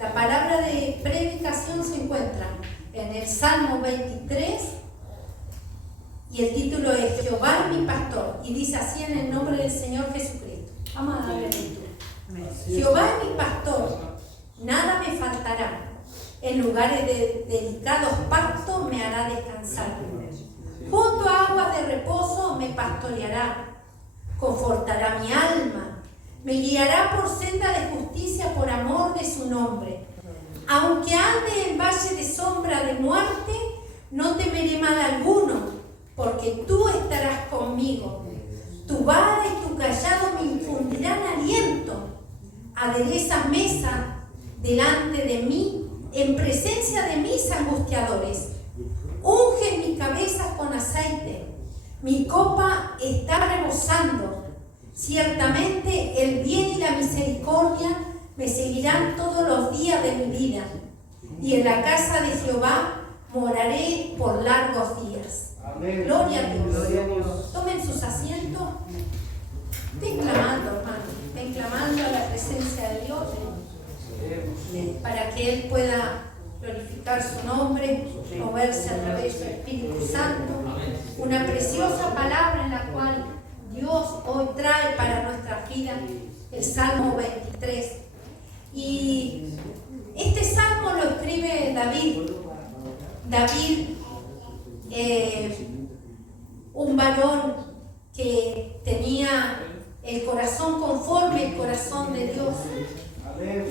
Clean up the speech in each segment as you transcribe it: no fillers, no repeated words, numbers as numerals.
La palabra de predicación se encuentra en el Salmo 23 y el título es Jehová mi pastor, y dice así en el nombre del Señor Jesucristo. Vamos a darle lectura. Jehová es mi pastor, nada me faltará. En lugares de delicados pastos me hará descansar. Junto a aguas de reposo me pastoreará. Confortará mi alma. Me guiará por senda de justicia por amor de su nombre. Aunque ande en valle de sombra de muerte, no temeré mal alguno, porque tú estarás conmigo. Tu vara y tu cayado me infundirán aliento. Aderezas mesa delante de mí, en presencia de mis angustiadores. Unge mi cabeza con aceite. Mi copa está rebosando. Ciertamente el bien y la misericordia me seguirán todos los días de mi vida. Y en la casa de Jehová moraré por largos días. Amén. Gloria a Dios. Gloria a Dios. Tomen sus asientos. Estén clamando, hermano. Estén clamando a la presencia de Dios para que Él pueda glorificar su nombre, moverse a través del Espíritu Santo. Una preciosa palabra en la cual Dios hoy trae para nuestra vida, el Salmo 23. Y este salmo lo escribe David. David, un varón que tenía el corazón conforme al corazón de Dios.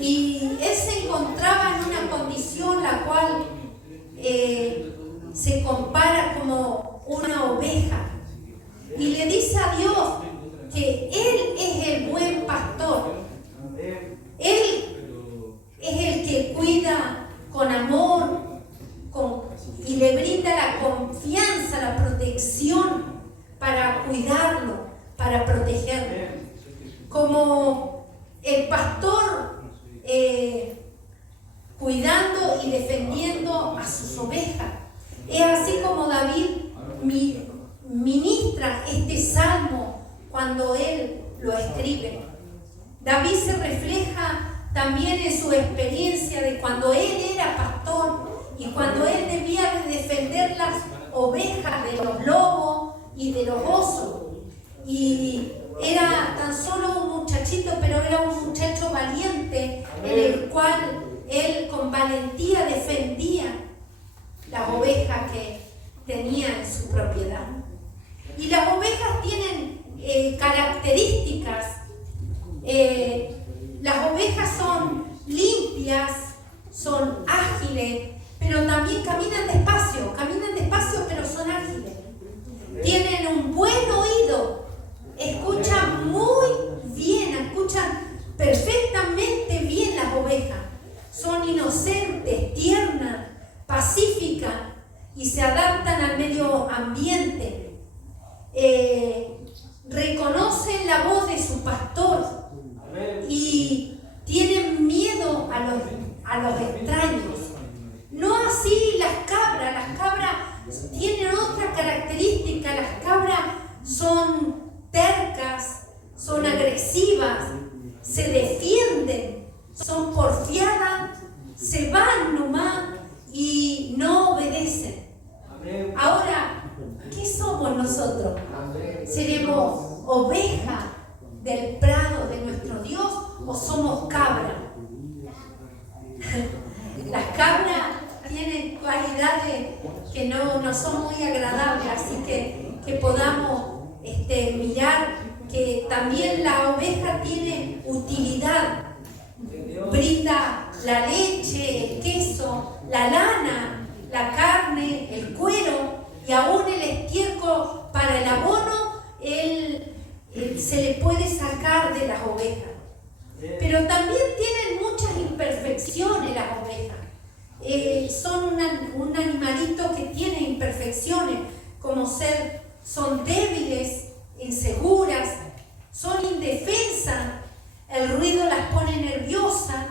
Y él se encontraba en una condición la cual se compara como una oveja. Y le dice a Dios que Él es el buen pastor. Él es el que cuida con amor y le brinda la confianza, la protección para cuidarlo, para protegerlo. Como el pastor cuidando y defendiendo a sus ovejas. Es así como David ministra este salmo cuando él lo escribe. David se refleja también en su experiencia de cuando él era pastor y cuando él debía de defender las ovejas de los lobos y de los osos. Y era tan solo un muchachito, pero era un muchacho valiente en el cual él con valentía defendía las ovejas que tenía en su propiedad. Y las ovejas tienen características. Las ovejas son limpias, son ágiles, pero también caminan despacio pero son ágiles. Tienen un buen oído, escuchan muy bien, escuchan perfectamente bien las ovejas. Son inocentes, tiernas, pacíficas y se adaptan al medio ambiente. Reconocen la voz de su pastor y tienen miedo a los extraños. No así las cabras tienen otra característica. Las cabras son tercas, son agresivas, se defienden, son porfiadas, se van nomás y no obedecen. Ahora, ¿qué somos nosotros? ¿Seremos ovejas del prado de nuestro Dios o somos cabras? Las cabras tienen cualidades que no son muy agradables, así que podamos mirar que también la oveja tiene utilidad. Brinda la leche, el queso, la lana, la carne, el cuero y aún el estiércol para el abono. Se le puede sacar de las ovejas. Pero también tienen muchas imperfecciones las ovejas. Son un animalito que tiene imperfecciones, como son débiles, inseguras, son indefensas, el ruido las pone nerviosas,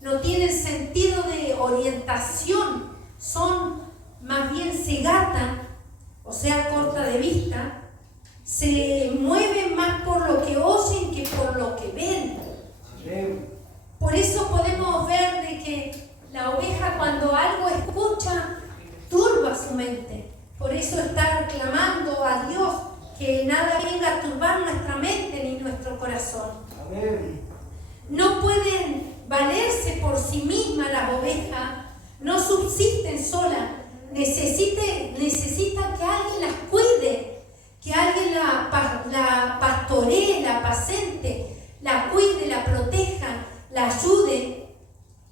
no tienen sentido de orientación, son más bien cegatas, o sea, corta de vista, se mueven más por lo que oyen que por lo que ven. Por eso podemos ver de que que nada venga a turbar nuestra mente ni nuestro corazón. Amén. No pueden valerse por sí mismas las ovejas, no subsisten solas, necesitan que alguien las cuide, que alguien la pastoree, la apacente, la cuide, la proteja, la ayude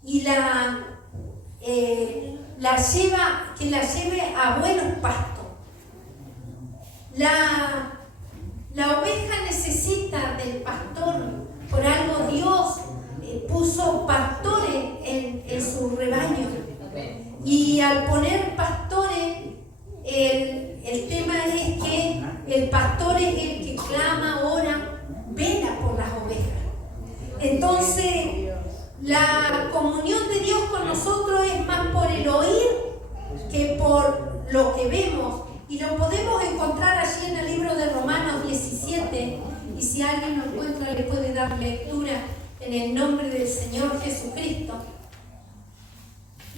y la lleve a buenos pastos. La oveja necesita del pastor, por algo Dios puso pastores en su rebaño. Y al poner pastores, el tema es que el pastor es el que clama, ora, vela por las ovejas. Entonces, la comunión de Dios con nosotros es más por el oír que por lo que vemos. Y lo podemos encontrar allí en el libro de Romanos 17. Y si alguien lo encuentra, le puede dar lectura en el nombre del Señor Jesucristo.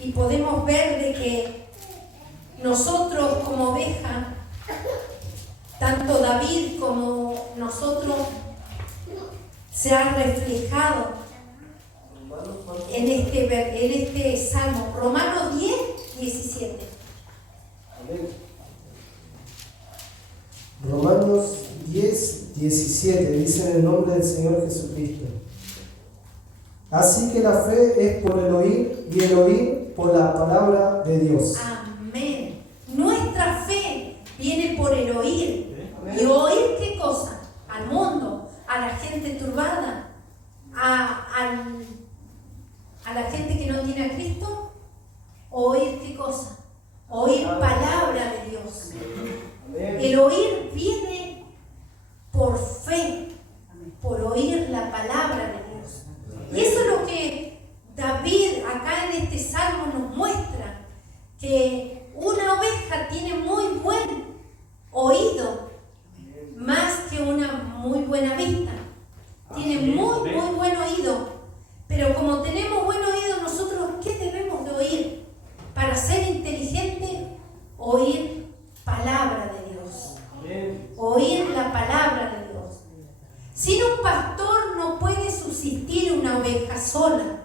Y podemos ver de que nosotros como oveja, tanto David como nosotros, se ha reflejado en este salmo. Romanos 10, 17. Amén. Romanos 10, 17 dice en el nombre del Señor Jesucristo. Así que la fe es por el oír y el oír por la palabra de Dios. Amén. Nuestra fe viene por el oír. Amén. ¿Y oír qué cosa? Al mundo, a la gente turbada, a la gente que no tiene a Cristo. ¿Oír qué cosa? Oír palabra de Dios. Amén. El oír viene por fe, por oír la palabra de Dios. Y eso es lo que David acá en este salmo nos muestra, que una oveja tiene muy buen oído, más que una muy buena vista. Tiene muy buen oído. Pero como tenemos buen oído, nosotros, ¿qué debemos de oír? Para ser inteligente, oír palabra de Dios. Oír la palabra de Dios. Sin un pastor no puede subsistir una oveja sola.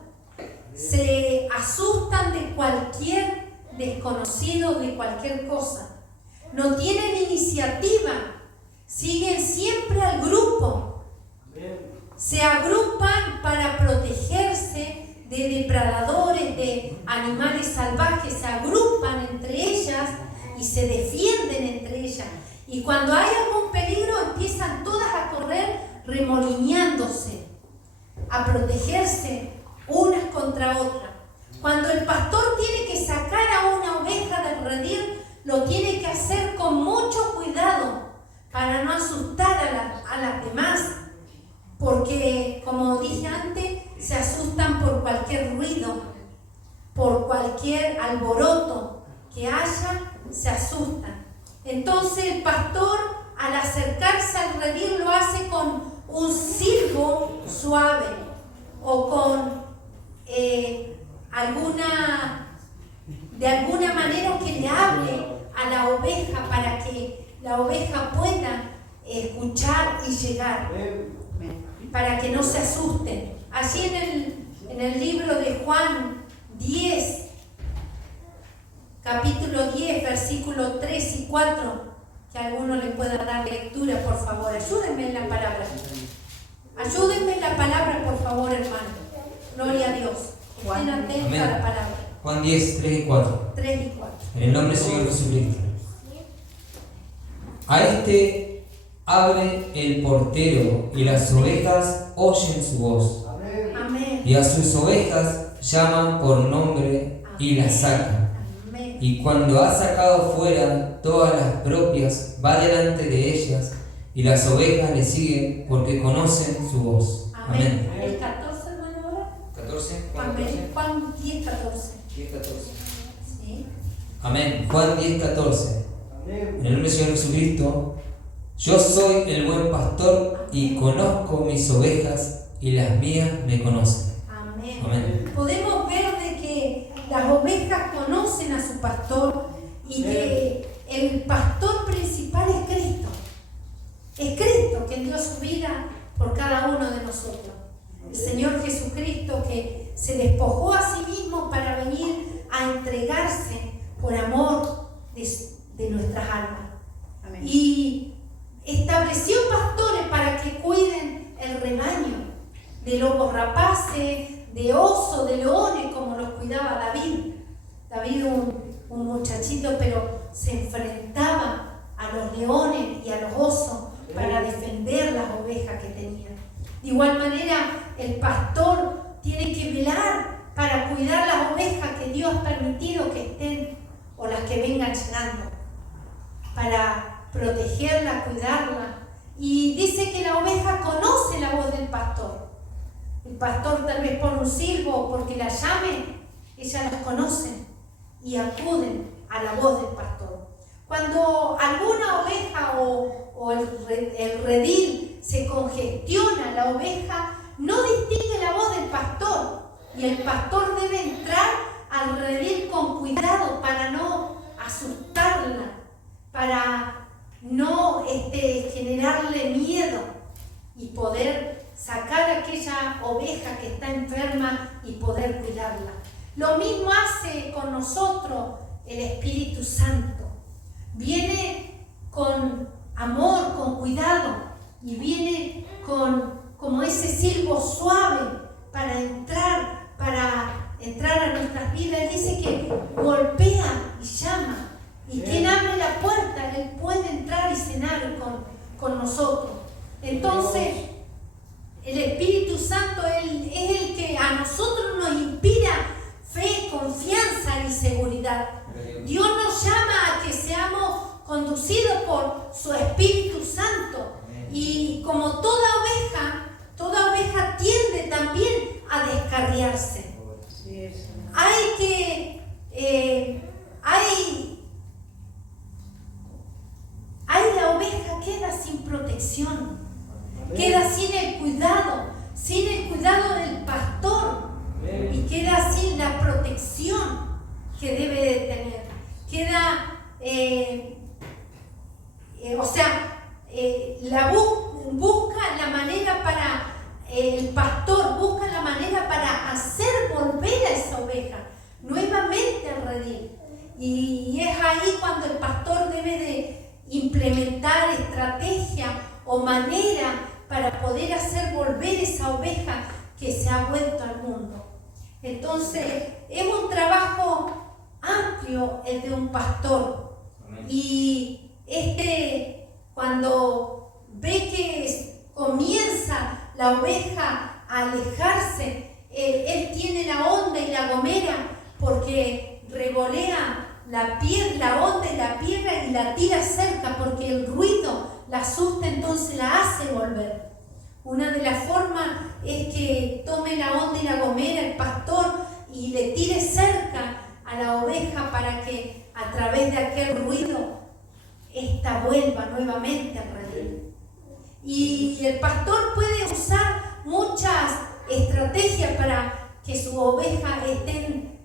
Se asustan de cualquier desconocido, de cualquier cosa. No tienen iniciativa. Siguen siempre al grupo. Se agrupan para protegerse de depredadores, de animales salvajes. Se agrupan entre ellas y se defienden entre ellas. Y cuando hay algún peligro, empiezan todas a correr remolineándose, a protegerse unas contra otras. Cuando el pastor tiene que sacar a una oveja del redil, lo tiene que hacer con mucho cuidado para no asustar a las demás, porque, como dije antes, se asustan por cualquier ruido, por cualquier alboroto que haya, se asustan. Entonces el pastor, al acercarse al redil, lo hace con un silbo suave o con de alguna manera que le hable a la oveja para que la oveja pueda escuchar y llegar, para que no se asusten. Allí en el libro de Juan 10, capítulo 10, versículos 3 y 4, que alguno le pueda dar lectura, por favor. Ayúdenme en la palabra. Ayúdenme en la palabra, por favor, hermano. Gloria a Dios. Estén atentos a la palabra. Juan 10, 3 y 4. 3 y 4. En el nombre del Señor Jesucristo. A este abre el portero y las ovejas oyen su voz. Amén. Y a sus ovejas llaman por nombre y las sacan. Amén. Y cuando ha sacado fuera todas las propias, va delante de ellas y las ovejas le siguen porque conocen su voz. Amén. Amén. ¿El 14, hermano, ahora? 14. Juan Amén. Juan 10, 14. 10, 14. ¿Sí? Amén. Juan 10, 14. En el nombre del Señor Jesucristo. Yo soy el buen pastor y conozco mis ovejas y las mías me conocen. Amén. Amén. Podemos ver de que las ovejas conocen a su pastor y que el pastor principal es Cristo. Es Cristo quien dio su vida por cada uno de nosotros. El Señor Jesucristo que se despojó a sí mismo para venir a entregarse por amor de nuestras almas. Amén. Y estableció pastores para que cuiden el rebaño de lobos rapaces, de osos, de leones, como los cuidaba David. David, un muchachito, pero se enfrentaba a los leones y a los osos para defender las ovejas que tenía. De igual manera, el pastor tiene que velar para cuidar las ovejas que Dios ha permitido que estén o las que vengan llegando, para protegerla, cuidarla. Y dice que la oveja conoce la voz del pastor. El pastor, tal vez por un silbo o porque la llame, ellas las conocen y acuden a la voz del pastor. Cuando alguna oveja o el redil se congestiona, la oveja no distingue la voz del pastor y el pastor debe entrar al redil con cuidado para no asustarla, para no generarle miedo y poder sacar a aquella oveja que está enferma y poder cuidarla. Lo mismo hace con nosotros el Espíritu Santo. Viene con amor, con cuidado y viene como ese silbo suave para entrar a nuestras vidas. Él dice que golpea y llama. Y quien abre la puerta, Él puede entrar y cenar con nosotros. Entonces, el Espíritu Santo Él es el que a nosotros nos inspira fe, confianza y seguridad. Dios nos llama a que seamos conducidos por su Espíritu Santo. Y como toda oveja tiende también a descarriarse. La oveja queda sin protección, queda sin el cuidado del pastor y queda sin la protección que debe de tener. Busca la manera para, el pastor busca la manera para hacer volver a esa oveja nuevamente al redil. Y es ahí cuando el pastor debe de implementar estrategia o manera para poder hacer volver esa oveja que se ha vuelto al mundo. Entonces, es un trabajo amplio el de un pastor. Y cuando ve que comienza la oveja a alejarse, él tiene la onda y la gomera porque revolea la onda y la piedra y la tira cerca porque el ruido la asusta, entonces la hace volver. Una de las formas es que tome la onda y la gomera el pastor y le tire cerca a la oveja para que a través de aquel ruido ésta vuelva nuevamente al redil. Y el pastor puede usar muchas estrategias para que sus ovejas estén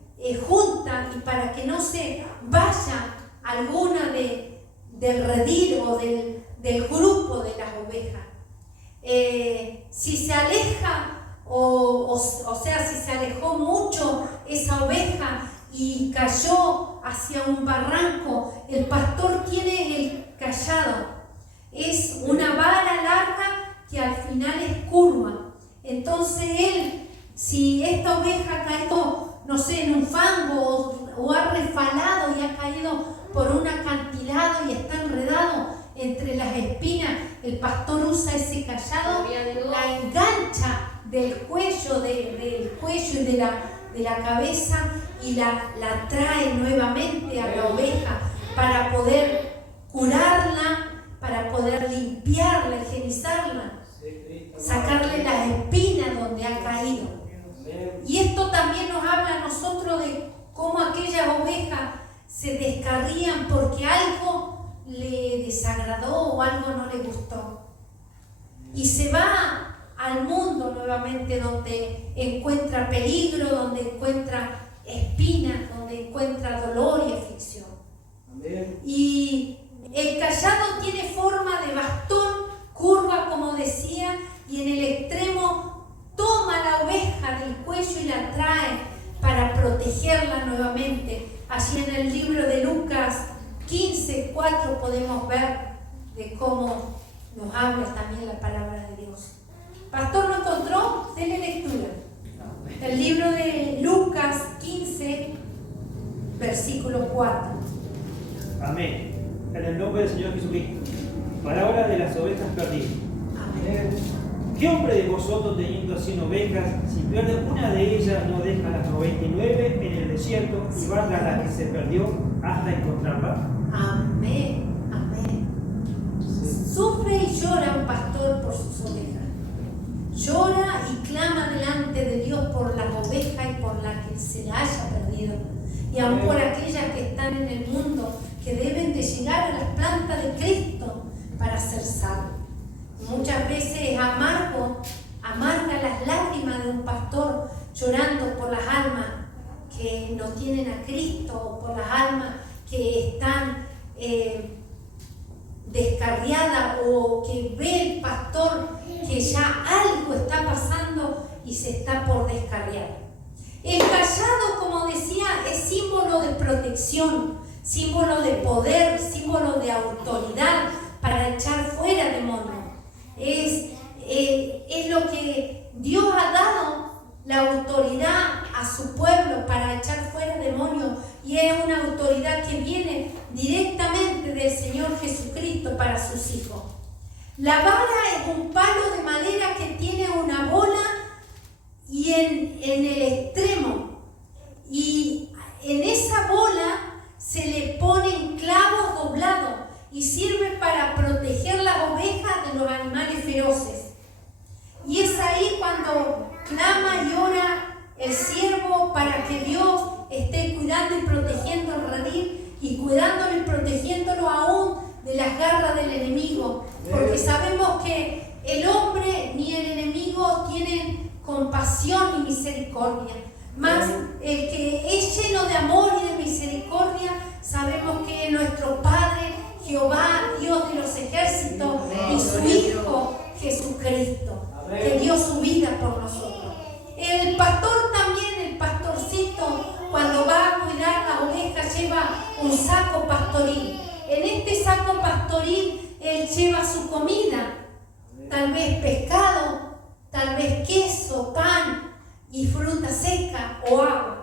juntas y para que no se vaya alguna del redil o del grupo de las ovejas. Si se aleja si se alejó mucho esa oveja y cayó hacia un barranco, el pastor tiene el cayado. Es una vara larga que al final es curva. Entonces si esta oveja ha caído, no sé, en un fango o ha resbalado y ha caído por un acantilado y está enredado entre las espinas, el pastor usa ese cayado, la engancha del cuello y de la cabeza y la trae nuevamente a la oveja para poder curarla, para poder limpiarla, higienizarla, sacarle las espinas donde ha caído. Y esto también nos habla a nosotros de cómo aquellas ovejas se descarrían porque algo le desagradó o algo no le gustó. Y se va al mundo nuevamente donde encuentra peligro, donde encuentra espinas, donde encuentra dolor y aflicción. Amén. Y el cayado tiene forma de bastón curva, como decía, y en el extremo toma la oveja del cuello y la trae para protegerla nuevamente. Allí en el libro de Lucas 15:4 podemos ver de cómo nos habla también la palabra de Dios. Pastor, ¿lo encontró? Dele lectura. El libro de Lucas 15, versículo 4. Amén. En el nombre del Señor Jesucristo. Palabra de las ovejas perdidas. Amén. ¿Qué hombre de vosotros teniendo 100 ovejas, si pierde una de ellas, no deja las 99 en el desierto y va a la que se perdió hasta encontrarla? Amén. Amén. Sufre y llora un pastor por sus ovejas. Llora y clama delante de Dios por las ovejas y por la que se la haya perdido. Y aún por aquellas que están en el mundo, que deben de llegar a las plantas de Cristo para ser salvos. Muchas veces es amarga las lágrimas de un pastor llorando por las almas que no tienen a Cristo, o por las almas que están descarriadas, o que ve el pastor que ya algo está pasando y se está por descarriar. El cayado, como decía, es símbolo de protección, símbolo de poder, símbolo de autoridad para echar fuera demonios. Es lo que Dios ha dado, la autoridad a su pueblo para echar fuera demonios, y es una autoridad que viene directamente del Señor Jesucristo para sus hijos. La vara es un palo de madera que tiene una bola y en el extremo, y en esa bola se le ponen clavos doblados y sirve para proteger las ovejas de los animales feroces. Y es ahí cuando clama y ora el siervo para que Dios esté cuidando y protegiendo al redil, y cuidándolo y protegiéndolo aún de las garras del enemigo, porque sabemos que el hombre ni el enemigo tienen compasión ni misericordia, más el que es lleno de amor y de misericordia, sabemos que es nuestro Padre Jehová, Dios de los ejércitos, y su Hijo Jesucristo, que dio su vida por nosotros. El pastor también, el pastorcito, cuando va a cuidar las ovejas, lleva un saco pastoril. En este saco pastoril él lleva su comida, tal vez pescado, tal vez queso, pan y fruta seca o agua.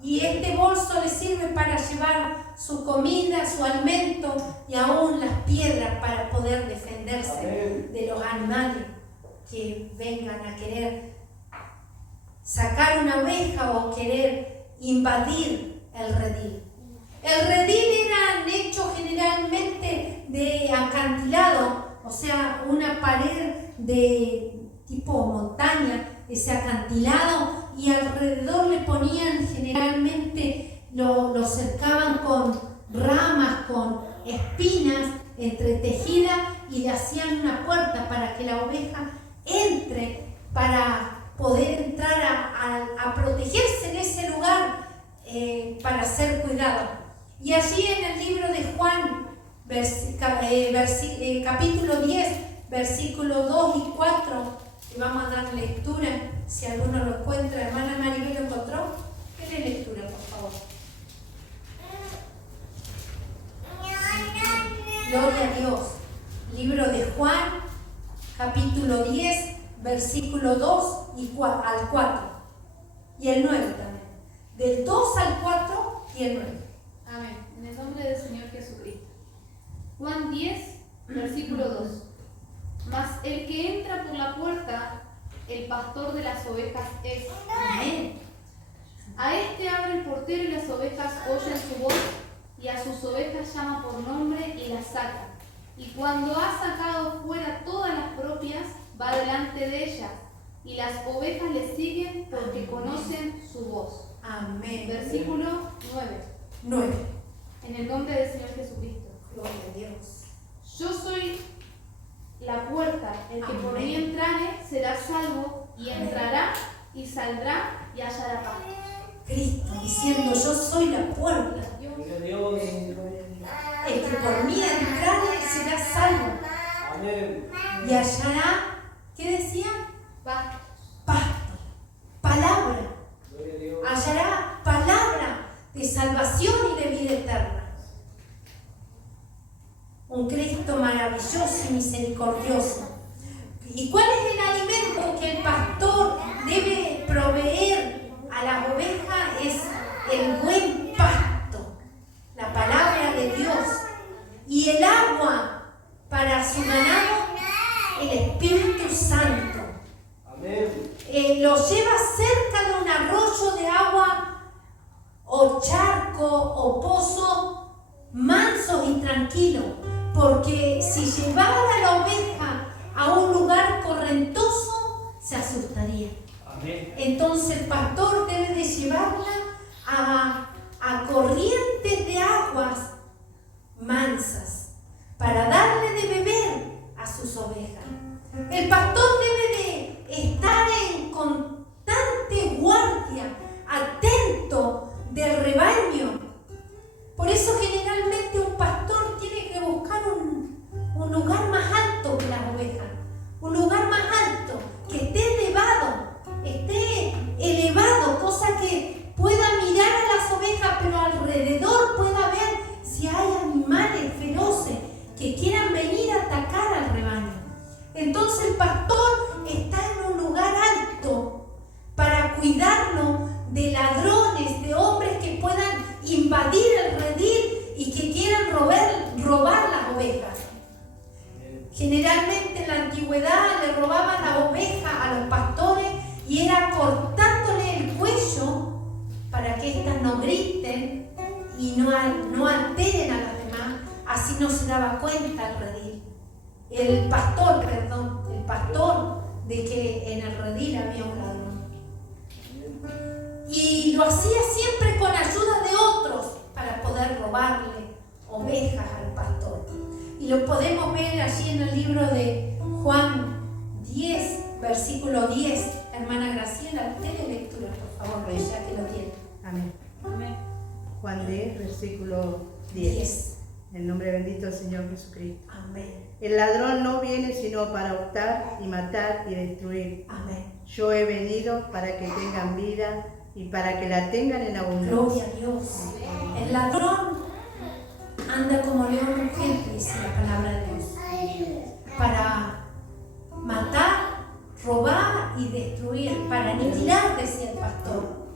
Y este bolso le sirve para llevar su comida, su alimento y aún las piedras para poder defenderse de los animales que vengan a querer sacar una oveja o querer invadir el redil. El redil era hecho generalmente de acantilado, o sea, una pared de tipo montaña, ese acantilado, y alrededor le ponían generalmente, lo cercaban con ramas, con espinas entretejidas, y le hacían una puerta para que la oveja entre, para poder entrar a protegerse en ese lugar para ser cuidado. Y allí en el libro de Juan, capítulo 10, versículos 2 y 4, y vamos a dar lectura, si alguno lo encuentra. Hermana Maribel, ¿lo encontró? Dele lectura, por favor. Gloria a Dios. Libro de Juan, capítulo 10, versículo 2 al 4. Y el 9 también. Del 2 al 4 y el 9. Amén. En el nombre del Señor Jesucristo. Juan 10, versículo 2. Mas el que entra por la puerta, el pastor de las ovejas es. Amén. A este abre el portero y las ovejas oyen su voz, y a sus ovejas llama por nombre y las saca. Y cuando ha sacado fuera todas las propias, va delante de ellas, y las ovejas le siguen porque conocen su voz. Amén. Versículo 9. 9. En el nombre del Señor Jesucristo. Gloria a Dios. Yo soy la puerta, el que por mí entrare será salvo, y entrará y saldrá y hallará paz. Cristo diciendo: yo soy la puerta. El que por mí entrare será salvo. Y hallará, ¿qué decía? Pasto. Pasto, palabra. Hallará palabra de salvación y de vida eterna. Un Cristo maravilloso y misericordioso. ¿Y cuál es el alimento que el pastor debe proveer a las ovejas? Es el buen pasto, la palabra de Dios. Y el agua para su ganado, el Espíritu Santo. Lo lleva cerca de un arroyo de agua o charco o pozo manso y tranquilo, porque si llevara la oveja a un lugar correntoso se asustaría. Entonces el pastor debe de llevarla a corrientes de aguas mansas para darle de beber a sus ovejas. El pastor debe de estar en constante guardia, atento del rebaño. Por eso generalmente un pastor tiene que buscar un lugar más alto que las ovejas, un lugar más alto, que esté elevado, cosa que pueda mirar a las ovejas, pero alrededor pueda ver si hay animales feroces que quieran venir a atacar al rebaño. Entonces el pastor está en un lugar alto para cuidarlo de ladrones, de hombres que puedan invadir el redil y que quieran robar las ovejas. Generalmente en la antigüedad le robaban las ovejas a los pastores y era cortándole el cuello para que éstas no griten y no alteren a las demás, así no se daba cuenta el redil. El pastor de que en el redil había un ladrón. Y lo hacía siempre con ayuda de otros para poder robarle ovejas al pastor. Y lo podemos ver allí en el libro de Juan 10, versículo 10. Hermana Graciela, tiene lectura, por favor, ya que lo tiene. Amén. Amén. Juan 10, versículo 10. En el nombre bendito del Señor Jesucristo. Amén. El ladrón no viene sino para hurtar y matar y destruir. Amén. Yo he venido para que tengan vida y para que la tengan en abundancia. Gloria a Dios. El ladrón anda como león rugiente, dice la palabra de Dios, para matar, robar y destruir, para aniquilar, decía el pastor.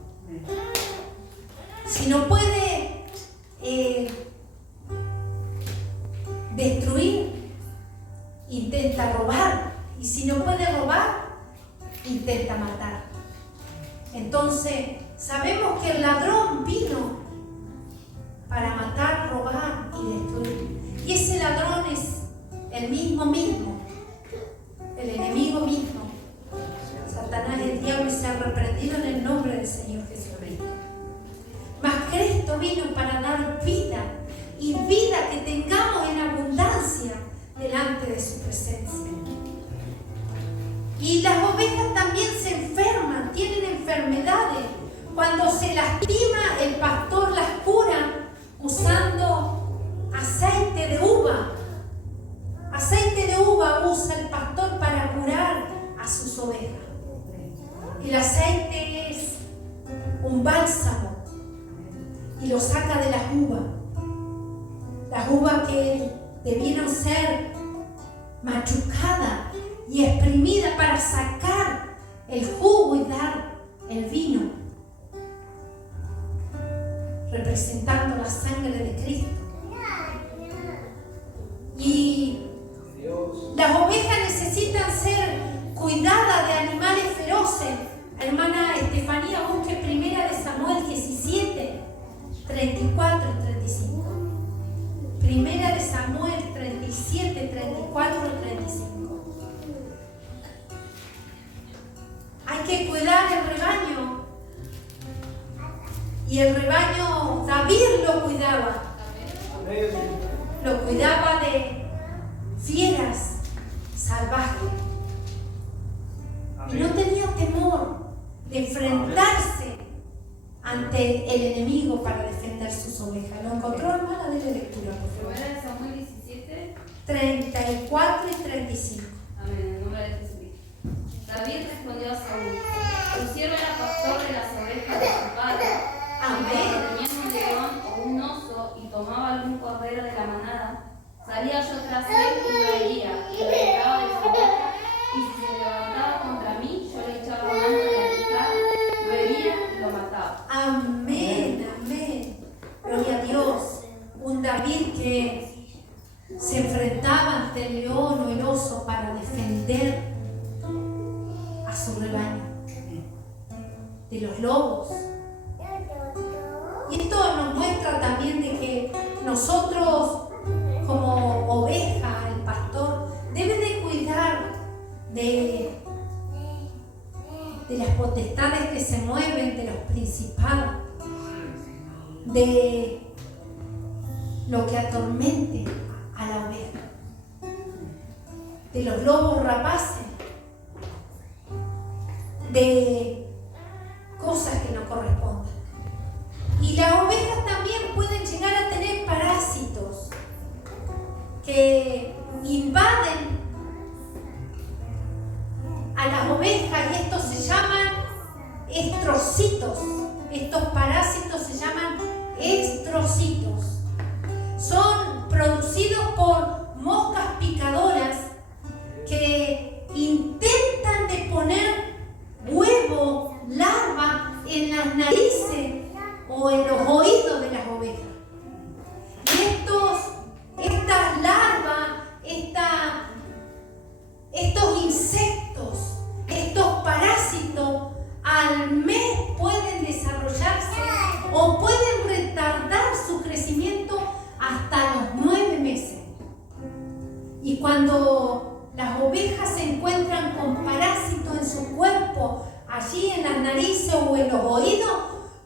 Si no puede destruir, intenta robar, y si no puede robar, intenta matar. Entonces sabemos que el ladrón vino para matar, robar y destruir, y ese ladrón es el mismo, el enemigo mismo, Satanás, el diablo, y se ha reprendido en el nombre del Señor Jesucristo. Mas Cristo vino para dar vida, y vida que tengamos en abundancia delante de su presencia. Y las ovejas también se enferman, tienen enfermedades. Cuando se lastima, el pastor las cura usando aceite de uva. Aceite de uva usa el pastor para curar a sus ovejas. El aceite es un bálsamo y lo saca de las uvas. Las uvas que debieron ser machucadas y exprimidas para sacar el jugo y dar el vino, representando la sangre de Cristo. Y las ovejas necesitan ser cuidadas de animales feroces. Hermana Estefanía, busque 1 Samuel 17, 34 y 35. 1 Samuel 37, 34 y 35. Hay que cuidar el rebaño. Y el rebaño, David lo cuidaba. Lo cuidaba de fieras salvajes. Y no tenía temor de enfrentarse ante el enemigo para defender sus ovejas. ¿Lo encontró, hermana? Dele lectura, por favor. 1 Samuel 17. 34 y 35. Amén, en el nombre de Jesucristo. David respondió a Saúl: tu siervo era pastor de las ovejas de su padre. Amén. Cuando tenía un león o un oso y tomaba algún cordero de la manada, salía yo tras él y lo hería, y lo libraba de su boca, y si se levantaba contra mí, yo le echaba mano de la quijada, lo hería y lo mataba. Amén, amén. Gloria a Dios. Un David que se enfrentaba ante el león o el oso para defender a su rebaño de los lobos. Y esto nos muestra también de que nosotros, como oveja, el pastor debe de cuidar de las potestades que se mueven, de los principados, de lo que atormente a la oveja, de los lobos rapaces, de cosas que no corresponden. Y las ovejas también pueden llegar a tener parásitos que invaden a las ovejas, y estos se llaman estrocitos. Estos parásitos se llaman estrocitos. Son producidos por moscas picadoras que intentan de poner huevo, larva en las narices o en los oídos de las ovejas. Y estas larvas, estos insectos, estos parásitos, al mes pueden desarrollarse o pueden retardar su crecimiento hasta los 9 meses. Y cuando las ovejas se encuentran con parásitos en su cuerpo, allí en las narices o en los oídos,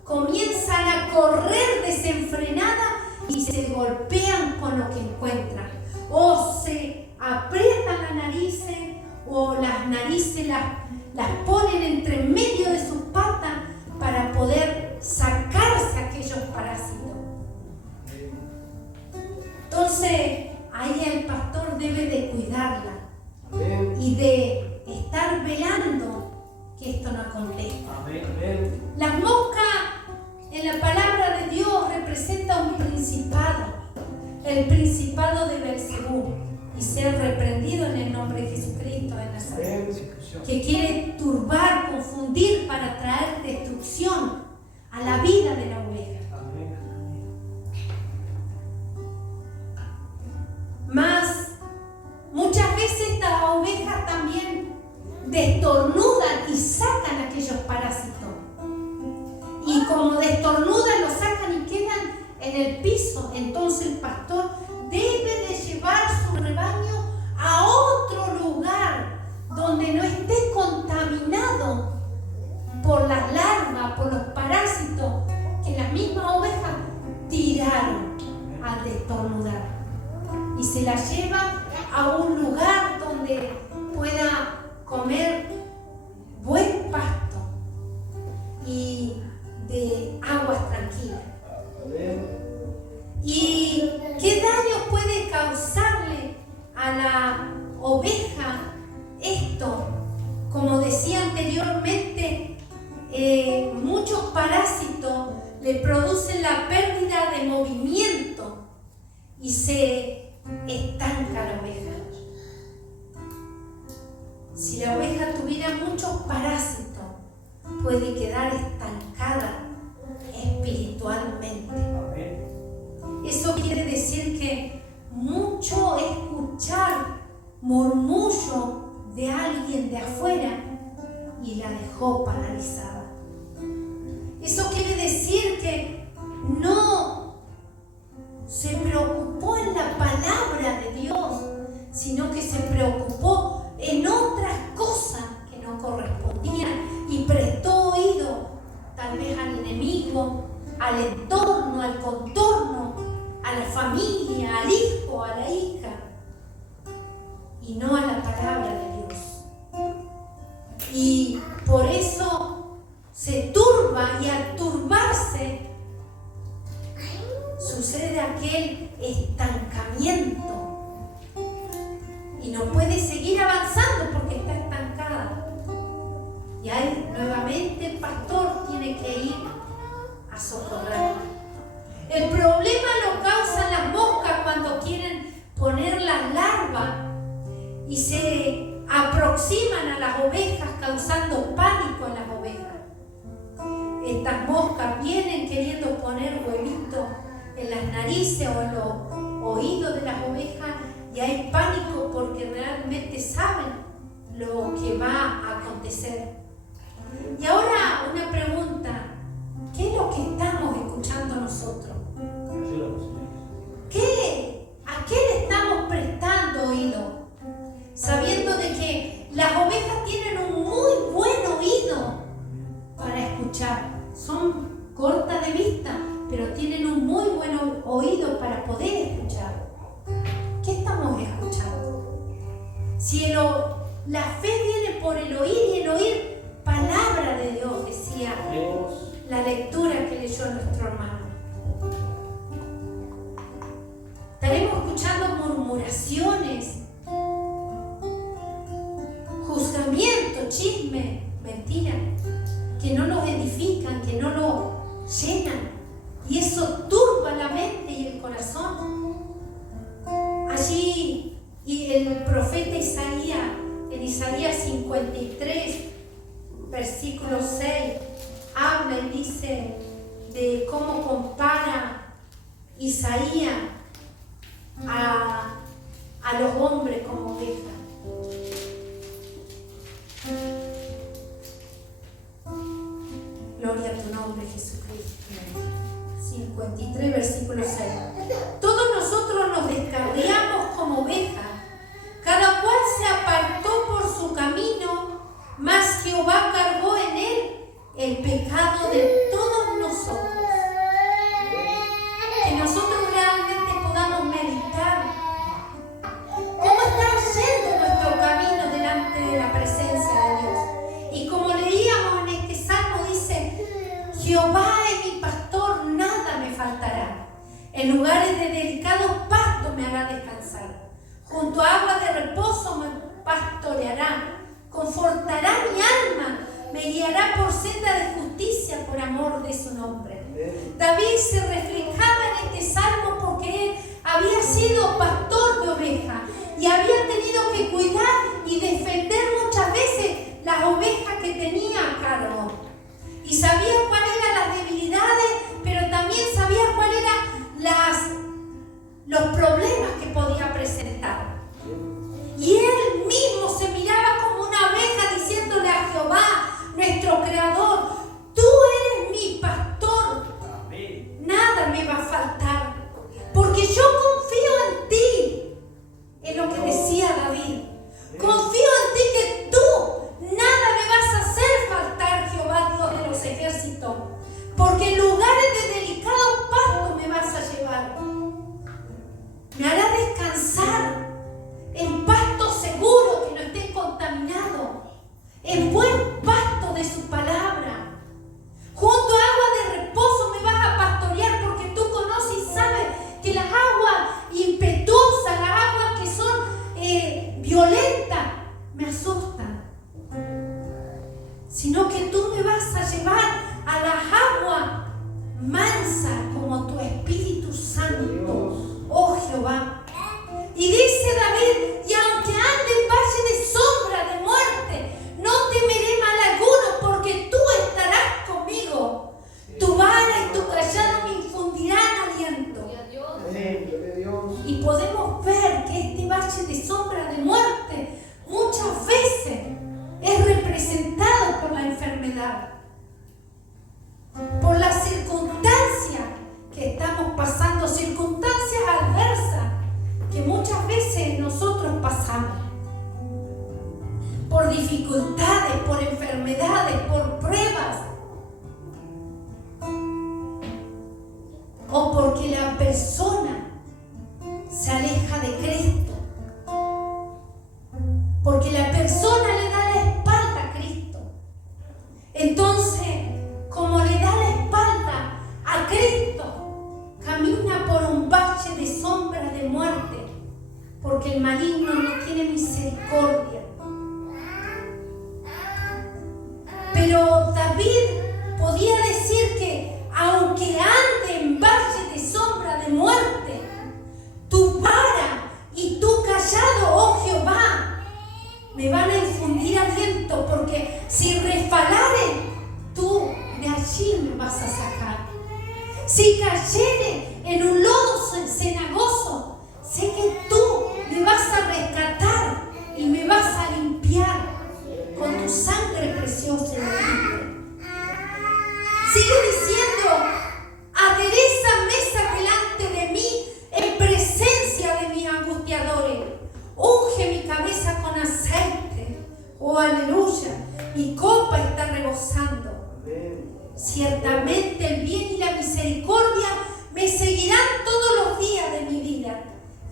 comienzan a correr desenfrenada y se golpean con lo que encuentran. O se aprietan las narices, o las narices las ponen entre medio de sus patas para poder sacarse aquellos parásitos. Entonces, ahí el pastor debe de cuidarla y de estar velando que esto no acontezca. Las moscas en la palabra de Dios representa un principado, el principado de Belcebú, y ser reprendido en el nombre de Jesucristo de Nazaret, que quiere turbar, confundir para traer destrucción a la vida de la oveja. Mas muchas veces estas ovejas también destornudan y sacan aquellos parásitos. Y como destornudan, los sacan y quedan en el piso. Entonces el pastor debe de llevar su rebaño a otro lugar donde no esté contaminado por las larvas, por los parásitos que las mismas ovejas tiraron al destornudar. Y se la lleva a un lugar donde pueda comer buen pasto y de aguas tranquilas. ¿Y qué daño puede causarle a la oveja esto? Como decía anteriormente, muchos parásitos le producen la pérdida de movimiento y se estanca la oveja. Si la oveja tuviera muchos parásitos, puede quedar estancada espiritualmente. Eso quiere decir que mucho escuchar murmullo de alguien de afuera y la dejó paralizada. Eso quiere decir que no se preocupó en la palabra de Dios, sino que se preocupó en otras cosas que no correspondían y prestó oído tal vez al enemigo, al entorno, al contorno, a la familia, al hijo, a la hija, y no a la palabra de Dios. Y por eso se turba, y al turbarse sucede aquel estancamiento solamente el pastor tiene que ir a socorrer. El problema lo causan las moscas cuando quieren poner las larvas y se aproximan a las ovejas causando pánico en las ovejas. Estas moscas vienen queriendo poner huevitos en las narices o en los oídos de las ovejas y hay pánico porque realmente saben lo que va a acontecer. Y ahora una pregunta, ¿qué es lo que estamos escuchando nosotros? ¿A qué le estamos prestando oído? Sabiendo de que las ovejas tienen un muy buen oído para escuchar. Son cortas de vista, pero tienen un muy buen oído para poder escuchar. ¿Qué estamos escuchando? Si la fe viene por el oír y el oír palabra de Dios, decía la lectura que leyó nuestro hermano. Estaremos escuchando murmuraciones, juzgamiento, chisme, mentira, que no nos edifican, que no nos llenan. Y eso turba la mente y el corazón. Allí, y el profeta Isaías, en Isaías 53, versículo 6, habla y dice de cómo compara Isaías a los hombres como ovejas. Gloria a tu nombre, Jesucristo. 53, versículo 6. Todos nosotros nos descarriamos como ovejas, cada cual se apartó por su camino, mas Jehová cargó en él el pecado de todos nosotros. Que nosotros realmente podamos meditar cómo está yendo nuestro camino delante de la presencia de Dios. Y como leíamos en este salmo, dice: Jehová es mi pastor, nada me faltará. En lugares de delicados pastos me hará descansar. Junto a agua de reposo me pastoreará. Confortará mi alma, me guiará por senda de justicia por amor de su nombre. David se reflejaba en este salmo porque él había sido pastor de ovejas y había tenido que cuidar y defender muchas veces las ovejas que tenía a cargo. Y sabía cuáles eran las debilidades, pero también sabía cuáles eran los problemas que podía presentar. Y él mismo se miraba como una oveja diciéndole a Jehová, nuestro Creador: tú eres mi pastor, nada me va a faltar, porque yo confío en ti. Es lo que decía David: confío en ti que tú nada me vas a hacer faltar, Jehová Dios de los ejércitos, porque en lugares de delicado pasto me vas a llevar. Me hará descansar en pasto seguro que no esté contaminado, en buen pasto de su palabra. Junto a agua de reposo me vas a pastorear, porque tú conoces y sabes que las aguas impetuosas, las aguas que son violentas, me asustan. Sino que tú me vas a llevar a las aguas mansas como tu Espíritu Santo, oh Jehová. Y dice David: y aunque ande en valle de sombra de muerte, no temeré mal alguno, porque tú estarás conmigo. Tu vara y tu callado me infundirán aliento. Y podemos ver que este valle de sombra de muerte muchas veces es representado por la enfermedad, por las circunstancias que estamos pasando, circunstancias adversas que muchas veces nosotros pasamos, por dificultades, por enfermedades, por pruebas, o porque la persona se aleja de Cristo, porque la persona le da la espalda a Cristo. Entonces, como le da la espalda a Cristo, camina por un valle de sombra de muerte, porque el maligno no tiene misericordia. Pero David podía decir que aunque ande en valle de sombra de muerte, tu vara y tu callado, oh Jehová, me van a infundir aliento, porque si resbalare, tú de allí me vas a sacar. Si cayere en un lodo cenagoso, sé que tú me vas a rescatar y me vas a limpiar con tu sangre preciosa y limpia. Sigue diciendo: adereza mesa delante de mí en presencia de mis angustiadores. Unge mi cabeza con aceite. Oh, aleluya. Mi copa está rebosando. Ciertamente el bien y la misericordia me seguirán todos los días de mi vida,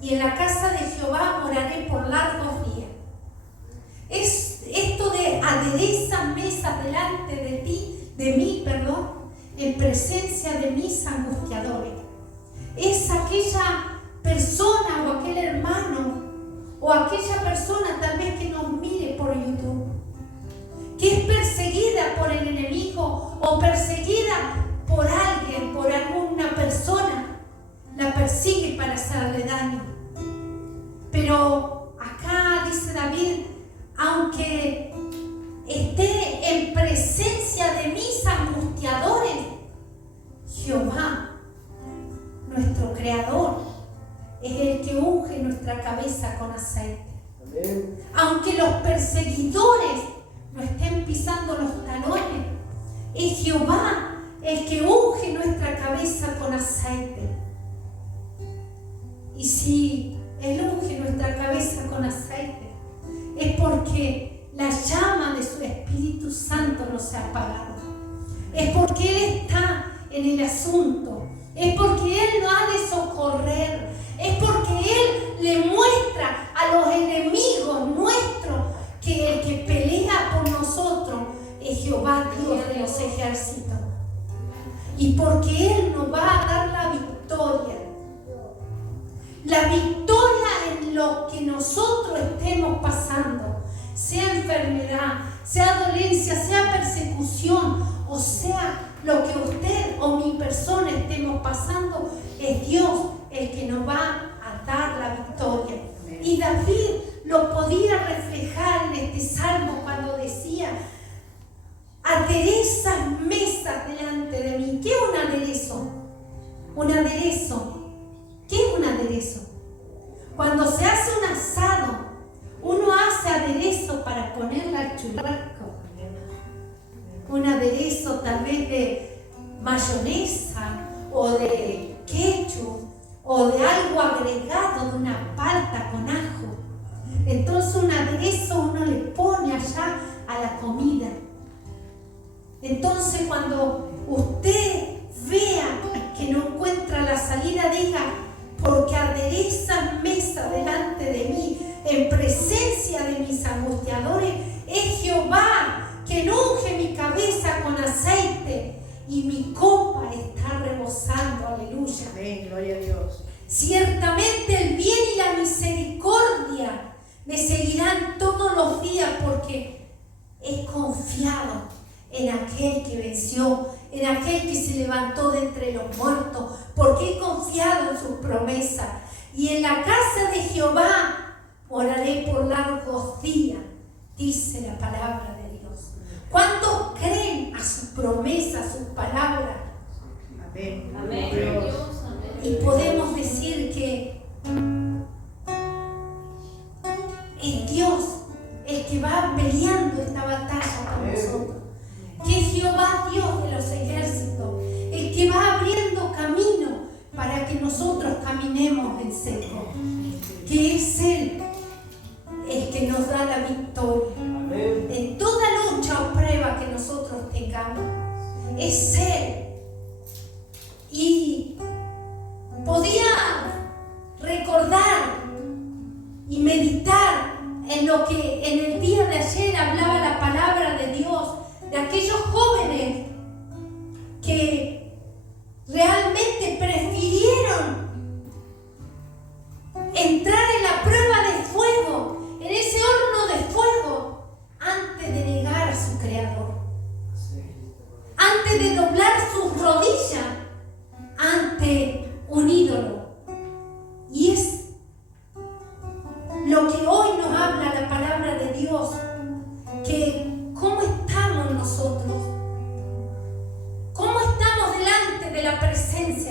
y en la casa de Jehová moraré por largos días. Es esto de adereza mesa delante de mí, en presencia de mis angustiadores. Es aquella persona o aquel hermano o aquella persona tal vez que nos mire por YouTube, que es perseguida por el enemigo o perseguida por alguien, por alguna persona, la persigue para hacerle daño. Pero acá dice David: aunque esté en presencia de mis angustiadores, Jehová, nuestro Creador, es el que unge nuestra cabeza con aceite. Amén. Aunque los perseguidores no estén pisando los talones, es Jehová el que unge nuestra cabeza con aceite. Y si Él unge nuestra cabeza con aceite, es porque la llama de su Espíritu Santo no se ha apagado. Es porque Él está en el asunto. Es porque Él no ha de socorrer. Es porque Él le muestra a los enemigos nuestros que el que pelea por nosotros es Jehová, Dios de los ejércitos. Y porque Él nos va a dar la victoria. La victoria en lo que nosotros estemos pasando, sea enfermedad, sea dolencia, sea persecución, o sea lo que usted o mi persona estemos pasando, es Dios el que nos va a dar la victoria. Y David lo podía reflejar en este salmo cuando decía: adereza mesa delante de mí. ¿Qué es un aderezo? Un aderezo. ¿Qué es un aderezo? Cuando se hace un asado, uno hace aderezo para ponerle al churrasco. Un aderezo tal vez de mayonesa o de ketchup o de algo agregado, de una palta con ajo. Entonces un aderezo uno le pone allá a la comida. Entonces cuando usted vea que no encuentra la salida, diga: porque adereza mesa delante de mí en presencia de mis angustiadores, es Jehová que unge mi cabeza con aceite y mi copa está rebosando. Aleluya. Amén, gloria a Dios. Ciertamente el bien y la misericordia me seguirán todos los días, porque he confiado en aquel que venció, en aquel que se levantó de entre los muertos, porque he confiado en sus promesas. Y en la casa de Jehová moraré por largos días, dice la palabra de Dios. ¿Cuántos creen a sus promesas, a sus palabras? Amén. Amén. Dios. Y podemos decir que es Dios el que va peleando esta batalla con nosotros. Que es Jehová, Dios de los ejércitos, el que va abriendo camino para que nosotros caminemos en seco. Que es Él el que nos da la victoria. Amén. En toda lucha o prueba que nosotros tengamos, es Él. Y podía recordar y meditar en lo que en el día de ayer hablaba la palabra de Dios, de aquellos jóvenes que realmente prefirieron entrar en la prueba de fuego, en ese horno de fuego, antes de negar a su Creador.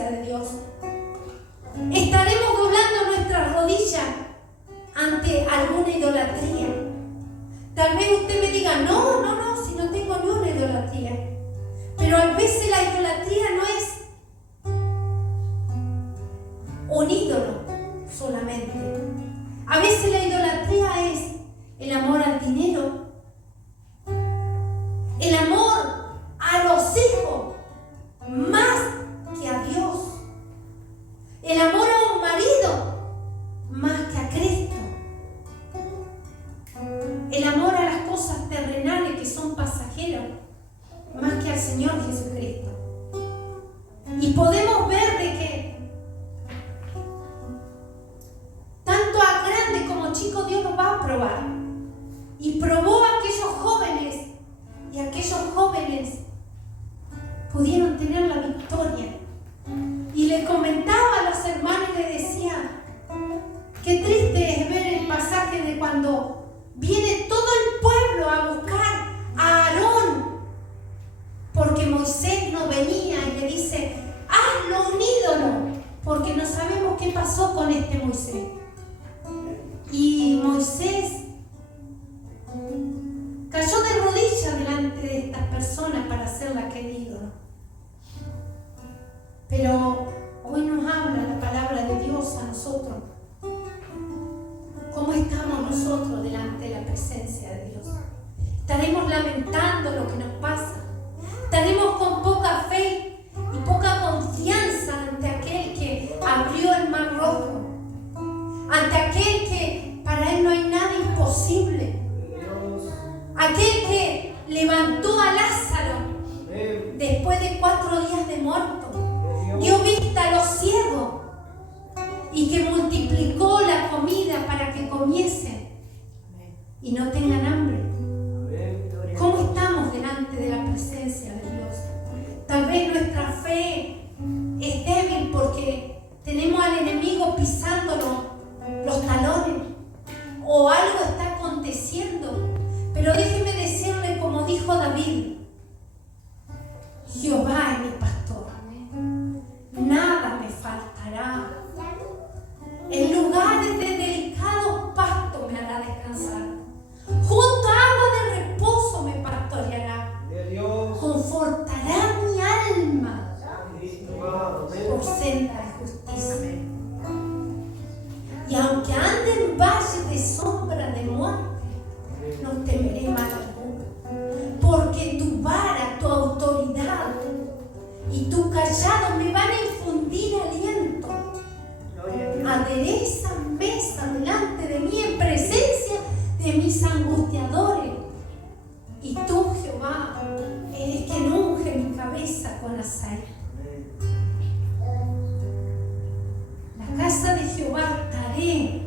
presencia de Dios. Estaremos doblando nuestras rodillas ante alguna idolatría. Tal vez usted me diga, no, si no tengo ni una idolatría. Pero a veces la idolatría no es un ídolo solamente. A veces la idolatría es el amor al dinero, el amor a los hijos más que a Dios, el amor a un marido más que a Cristo, el amor a las cosas terrenales que son pasajeras más que al Señor Jesucristo. Y podemos ver de que tanto a grande como chico Dios nos va a probar. Y probó a aquellos jóvenes, y aquellos jóvenes pudieron tener la victoria. Y le comentaba a los hermanos y le decía, qué triste es ver el pasaje de cuando viene todo el pueblo a buscar a Aarón, porque Moisés no venía, y le dice, hazlo un ídolo, porque no sabemos qué pasó con este Moisés. Y Moisés cayó de rodillas delante de estas personas para hacerla aquel ídolo. Pero hoy nos habla la palabra de Dios a nosotros. ¿Cómo estamos nosotros delante de la presencia de Dios? ¿Estaremos lamentando lo que nos pasa? ¿Estaremos con poca fe y poca confianza ante aquel que abrió el mar rojo? Ante aquel que para él no hay nada imposible. Aquel que levantó a Lázaro después de 4 días de muerto. Dio vista a los ciegos y que multiplicó la comida para que comiesen y no tengan hambre. ¿Cómo estamos delante de la presencia de Dios? Tal vez nuestra fe es débil porque tenemos al enemigo pisándonos los talones o algo está aconteciendo. Pero déjeme decirle, como dijo David, Jehová es mi pastor, nada me faltará. En lugares de delicados pastos me hará descansar. Junto a agua de reposo me pastoreará. Confortará mi alma por senda de justicia. Y aunque ande en valle de sombra de muerte, no temeré mal alguno, porque tu vara, tu autoridad y tu callado me van a infundir aliento. Adereza mesa delante de mí en presencia de mis angustiadores. Y tú, Jehová, eres quien unge mi cabeza con aceite. La casa de Jehová estaré.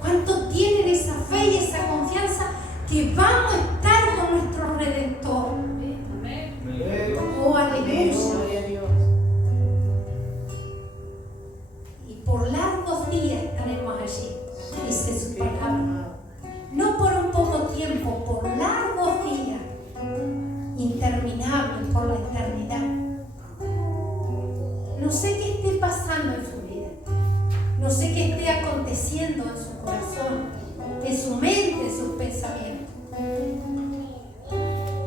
¿Cuántos tienen esa fe y esa confianza que vamos a estar con nuestro Redentor? Oh, aleluya. Y por largos días estaremos allí, dice su palabra. No por un poco tiempo, por largos días, interminables por la eternidad. No sé qué esté pasando en su vida. No sé qué esté aconteciendo en su corazón, en su mente, en sus pensamientos.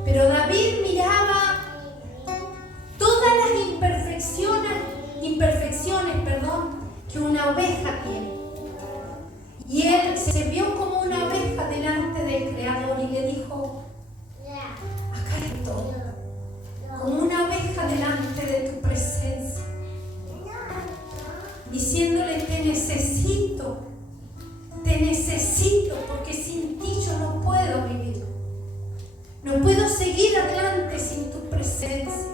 Pero David miraba todas las imperfecciones, que una oveja tiene. Y él se vio como una oveja delante del Creador y le dijo, acá estoy, como una oveja delante de tu presencia. Diciéndole, te necesito, porque sin ti yo no puedo vivir. No puedo seguir adelante sin tu presencia.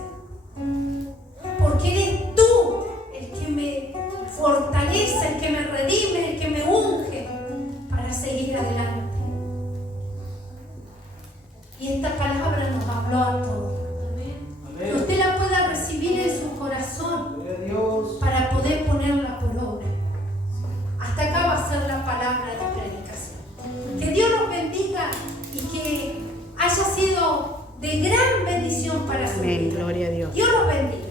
Porque eres tú el que me fortalece, el que me redime, el que me unge para seguir adelante. Y esta palabra nos habló a todos. Que usted la pueda recibir en su corazón para poder ponerla por obra. Hasta acá va a ser la palabra de predicación. Que Dios los bendiga y que haya sido de gran bendición para su vida. Gloria a Dios. Dios los bendiga.